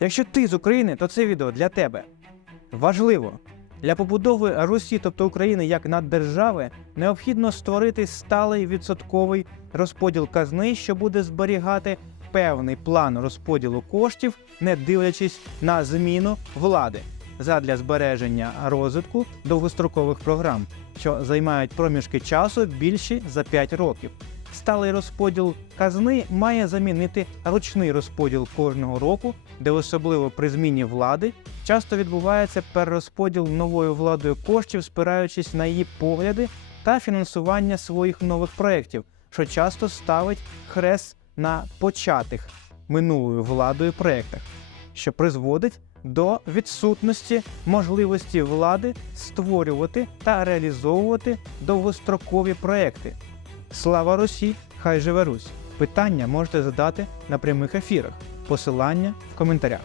Якщо ти з України, то це відео для тебе. Важливо! Для побудови Русі, тобто України як наддержави, необхідно створити сталий відсотковий розподіл казни, що буде зберігати певний план розподілу коштів, не дивлячись на зміну влади задля збереження розвитку довгострокових програм, що займають проміжки часу більші за 5 років. Сталий розподіл казни має замінити ручний розподіл кожного року, де особливо при зміні влади часто відбувається перерозподіл новою владою коштів, спираючись на її погляди та фінансування своїх нових проєктів, що часто ставить хрест на початих минулою владою проєктах, що призводить до відсутності можливості влади створювати та реалізовувати довгострокові проекти. Слава Русі! Хай живе Русь! Питання можете задати на прямих ефірах. Посилання в коментарях.